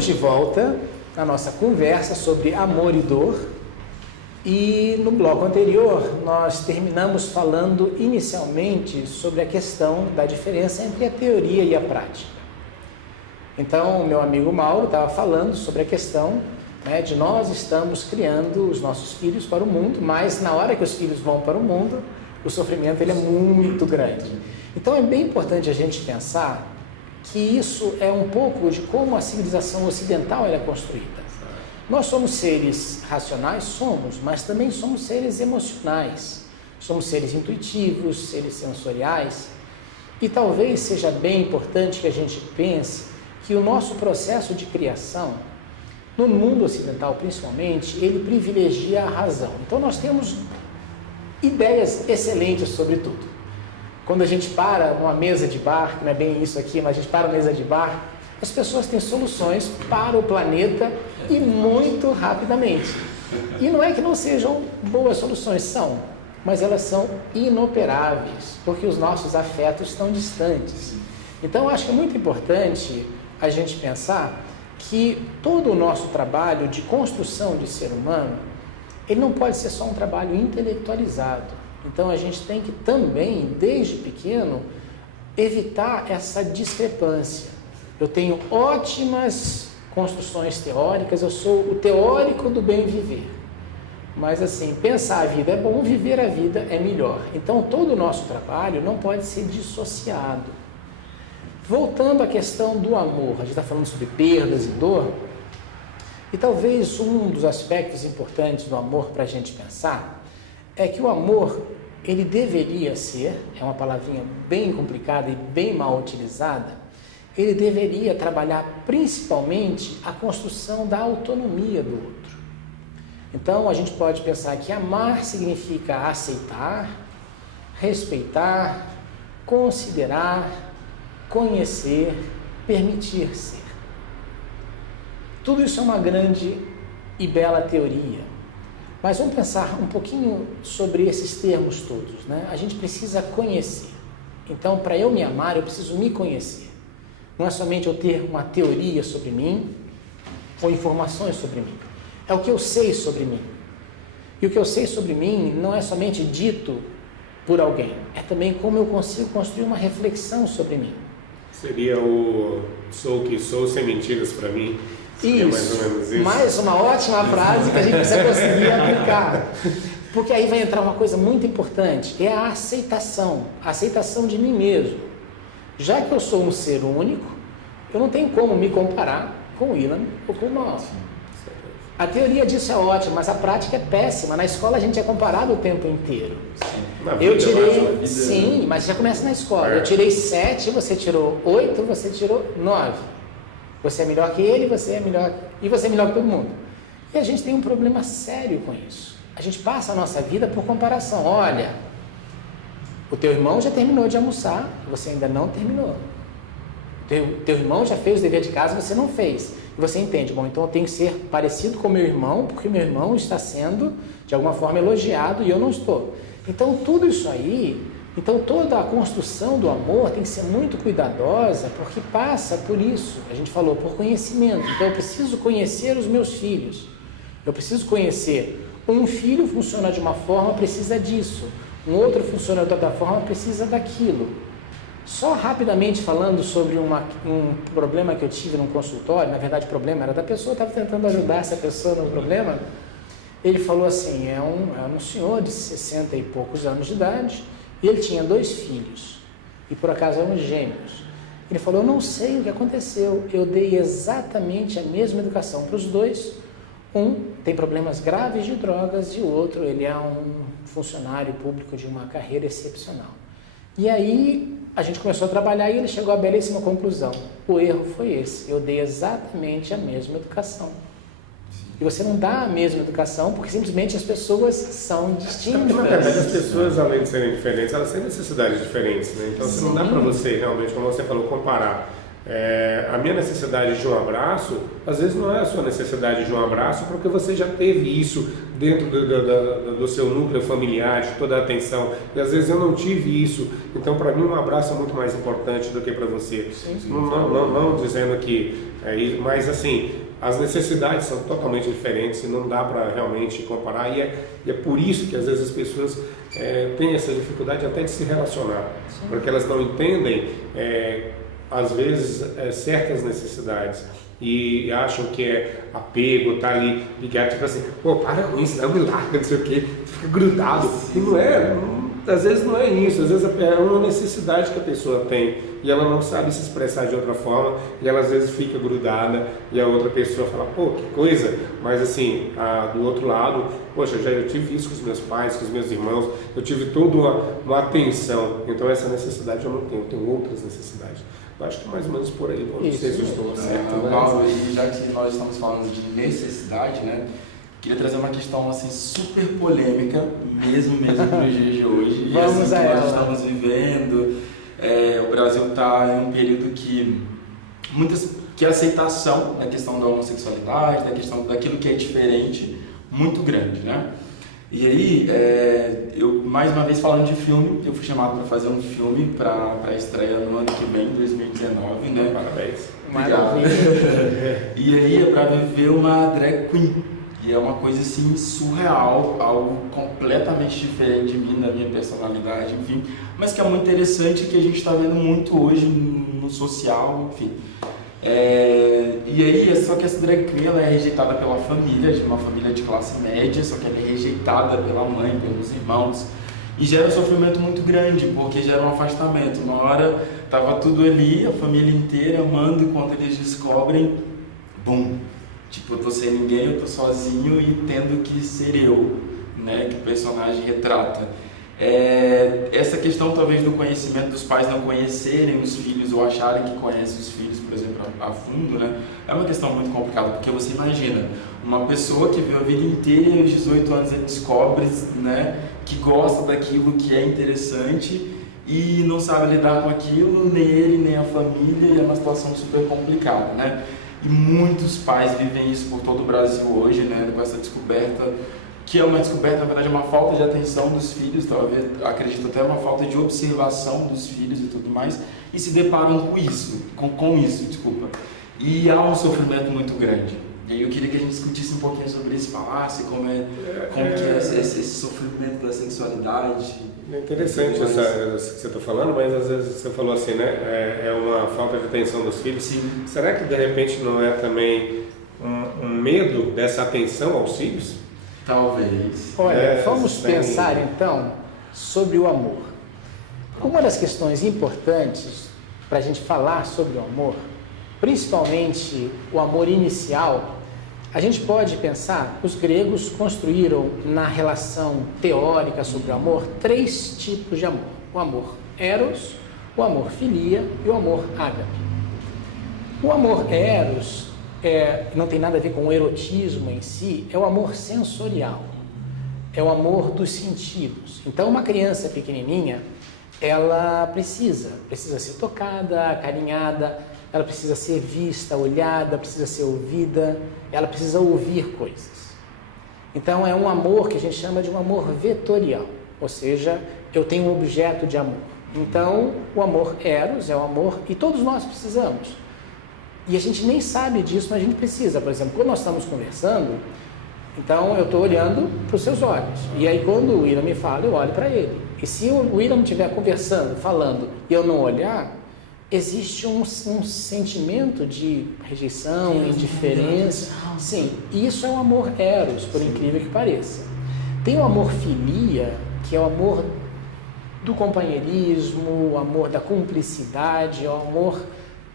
Estamos de volta na nossa conversa sobre amor e dor. E no bloco anterior, nós terminamos falando inicialmente sobre a questão da diferença entre a teoria e a prática. Então, o meu amigo Mauro estava falando sobre a questão, né, de nós estamos criando os nossos filhos para o mundo, mas na hora que os filhos vão para o mundo, o sofrimento ele é muito grande. Então, é bem importante a gente pensar que isso é um pouco de como a civilização ocidental é construída. Nós somos seres racionais, mas também somos seres emocionais. Somos seres intuitivos, seres sensoriais. E talvez seja bem importante que a gente pense que o nosso processo de criação, no mundo ocidental principalmente, ele privilegia a razão. Então nós temos ideias excelentes sobre tudo. Quando a gente para numa mesa de bar, que não é bem isso aqui, mas a gente para numa mesa de bar, as pessoas têm soluções para o planeta e muito rapidamente. E não é que não sejam boas soluções, são, mas elas são inoperáveis, porque os nossos afetos estão distantes. Então, eu acho que é muito importante a gente pensar que todo o nosso trabalho de construção de ser humano, ele não pode ser só um trabalho intelectualizado. Então, a gente tem que também, desde pequeno, evitar essa discrepância. Eu tenho ótimas construções teóricas, eu sou o teórico do bem viver. Mas assim, pensar a vida é bom, viver a vida é melhor. Então todo o nosso trabalho não pode ser dissociado. Voltando à questão do amor, a gente está falando sobre perdas e dor, e talvez um dos aspectos importantes do amor para a gente pensar é que o amor, ele deveria ser, é uma palavrinha bem complicada e bem mal utilizada, ele deveria trabalhar principalmente a construção da autonomia do outro. Então, a gente pode pensar que amar significa aceitar, respeitar, considerar, conhecer, permitir ser. Tudo isso é uma grande e bela teoria. Mas vamos pensar um pouquinho sobre esses termos todos, né? A gente precisa conhecer. Então, para eu me amar, eu preciso me conhecer. Não é somente eu ter uma teoria sobre mim ou informações sobre mim. É o que eu sei sobre mim. E o que eu sei sobre mim não é somente dito por alguém. É também como eu consigo construir uma reflexão sobre mim. Seria o sou o que sou sem mentiras para mim? Isso. Mais ou menos isso. Mais uma ótima frase que a gente precisa conseguir aplicar. Porque aí vai entrar uma coisa muito importante. É a aceitação de mim mesmo. Já que eu sou um ser único, eu não tenho como me comparar com o Ilan ou com o Mauro. A teoria disso é ótima, mas a prática é péssima. Na escola a gente é comparado o tempo inteiro. Eu tirei, sim, mas já começa na escola. Eu tirei 7, você tirou 8, você tirou 9. Você é melhor que ele, você é melhor que todo mundo. E a gente tem um problema sério com isso. A gente passa a nossa vida por comparação. Olha, o teu irmão já terminou de almoçar, você ainda não terminou. Teu irmão já fez o dever de casa, você não fez. E você entende, bom, então eu tenho que ser parecido com meu irmão, porque meu irmão está sendo, de alguma forma, elogiado e eu não estou. Então, tudo isso aí, então toda a construção do amor tem que ser muito cuidadosa, porque passa por isso. A gente falou, por conhecimento. Então, eu preciso conhecer os meus filhos. Eu preciso conhecer. Um filho funciona de uma forma, precisa disso. Um outro funciona de outra forma, precisa daquilo. Só rapidamente falando sobre um problema que eu tive num consultório, na verdade o problema era da pessoa, eu estava tentando ajudar essa pessoa no problema. Ele falou assim, é um senhor de 60 e poucos anos de idade, e ele tinha 2 filhos, e por acaso eram gêmeos. Ele falou, eu não sei o que aconteceu, eu dei exatamente a mesma educação para os 2, um tem problemas graves de drogas e o outro, ele é um funcionário público de uma carreira excepcional. E aí a gente começou a trabalhar e ele chegou à belíssima conclusão. O erro foi esse, eu dei exatamente a mesma educação. E você não dá a mesma educação porque simplesmente as pessoas são distintas. Na verdade, as pessoas, além de serem diferentes, elas têm necessidades diferentes, né? Então, não dá para você realmente, como você falou, comparar. A minha necessidade de um abraço, às vezes não é a sua necessidade de um abraço, porque você já teve isso dentro do seu núcleo familiar, de toda a atenção, e às vezes eu não tive isso, então para mim um abraço é muito mais importante do que para você. Sim. Não dizendo que é isso, mas assim, as necessidades são totalmente diferentes e não dá para realmente comparar, e é por isso que às vezes as pessoas têm essa dificuldade até de se relacionar, porque elas não entendem às vezes certas necessidades e acham que é apego, tá ali ligado, tipo assim, pô, para com isso, não me larga, não sei o que, fica grudado. E não é, às vezes não é isso, às vezes é uma necessidade que a pessoa tem e ela não sabe se expressar de outra forma e ela às vezes fica grudada e a outra pessoa fala, pô, que coisa, mas assim, do outro lado, poxa, eu tive isso com os meus pais, com os meus irmãos, eu tive toda uma atenção, então essa necessidade eu não tenho, eu tenho outras necessidades. Eu acho que mais ou menos por aí, não sei se eu estou certo. Paulo, e já que nós estamos falando de necessidade, né? Queria trazer uma questão assim super polêmica, mesmo para os dias de hoje. Vamos e assim, a ela. Nós estamos vivendo, o Brasil está em um período que a aceitação da questão da homossexualidade, da questão daquilo que é diferente, muito grande, né? E aí, eu mais uma vez falando de filme, eu fui chamado para fazer um filme para estreia no ano que vem, 2019, né? Parabéns. Maravilha. E aí é para viver uma drag queen. E é uma coisa assim surreal, algo completamente diferente de mim, da minha personalidade, enfim. Mas que é muito interessante, que a gente está vendo muito hoje no social, enfim. E aí, só que essa drag queen ela é rejeitada pela família, de uma família de classe média, só que ela é rejeitada pela mãe, pelos irmãos, e gera um sofrimento muito grande, porque gera um afastamento. Uma hora tava tudo ali, a família inteira amando, e quando eles descobrem, bum, tipo, eu tô sem ninguém, eu tô sozinho e tendo que ser eu, né, que o personagem retrata. Essa questão talvez do conhecimento, dos pais não conhecerem os filhos ou acharem que conhecem os filhos, por exemplo, a fundo, né? É uma questão muito complicada, porque você imagina, uma pessoa que viu a vida inteira e aos 18 anos ele descobre, né, que gosta daquilo que é interessante e não sabe lidar com aquilo, nem ele, nem a família, e é uma situação super complicada, né? E muitos pais vivem isso por todo o Brasil hoje, né, com essa descoberta, que é uma descoberta, na verdade, é uma falta de atenção dos filhos, talvez, acredito até uma falta de observação dos filhos e tudo mais, e se deparam com isso, desculpa. E há um sofrimento muito grande. E aí eu queria que a gente discutisse um pouquinho sobre isso, falasse como que é esse sofrimento da sexualidade. É interessante isso que você está falando, mas às vezes você falou assim, né? É uma falta de atenção dos filhos. Sim. Será que de repente não é também um medo dessa atenção aos filhos? Talvez. Olha, vamos pensar então sobre o amor. Uma das questões importantes para a gente falar sobre o amor, principalmente o amor inicial, a gente pode pensar, os gregos construíram na relação teórica sobre o amor 3 tipos de amor. O amor eros, o amor filia e o amor ágape. O amor eros não tem nada a ver com o erotismo em si, é o amor sensorial, é o amor dos sentidos. Então uma criança pequenininha, ela precisa ser tocada, acarinhada, ela precisa ser vista, olhada, precisa ser ouvida, ela precisa ouvir coisas. Então é um amor que a gente chama de um amor vetorial, ou seja, eu tenho um objeto de amor. Então o amor eros é o amor, e todos nós precisamos. E a gente nem sabe disso, mas a gente precisa. Por exemplo, quando nós estamos conversando, então eu estou olhando para os seus olhos. E aí quando o William me fala, eu olho para ele. E se o William estiver conversando, falando, e eu não olhar, existe um sentimento de rejeição, indiferença. Sim, isso é o amor eros, por incrível que pareça. Tem o amor filia, que é o amor do companheirismo, o amor da cumplicidade, o amor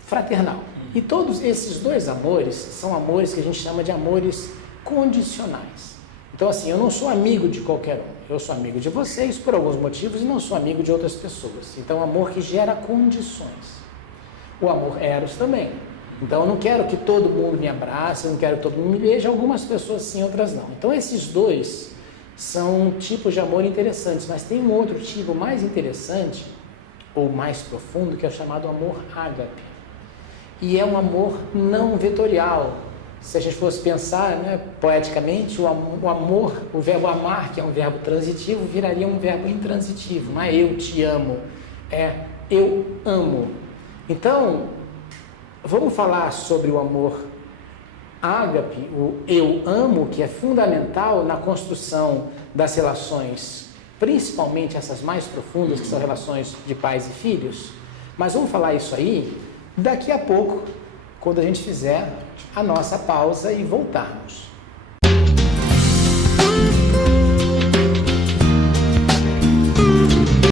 fraternal. E todos esses 2 amores são amores que a gente chama de amores condicionais. Então assim, eu não sou amigo de qualquer um, eu sou amigo de vocês por alguns motivos e não sou amigo de outras pessoas. Então é um amor que gera condições. O amor eros também. Então eu não quero que todo mundo me abrace, eu não quero que todo mundo me beije, algumas pessoas sim, outras não. Então esses 2 são tipos de amor interessantes, mas tem um outro tipo mais interessante, ou mais profundo, que é o chamado amor ágape. e é um amor não vetorial. Se a gente fosse pensar, né, poeticamente, o amor, o verbo amar, que é um verbo transitivo, viraria um verbo intransitivo. Não é eu te amo, é eu amo. Então, vamos falar sobre o amor ágape, o eu amo, que é fundamental na construção das relações, principalmente essas mais profundas, que são relações de pais e filhos. Mas vamos falar isso aí daqui a pouco, quando a gente fizer a nossa pausa e voltarmos.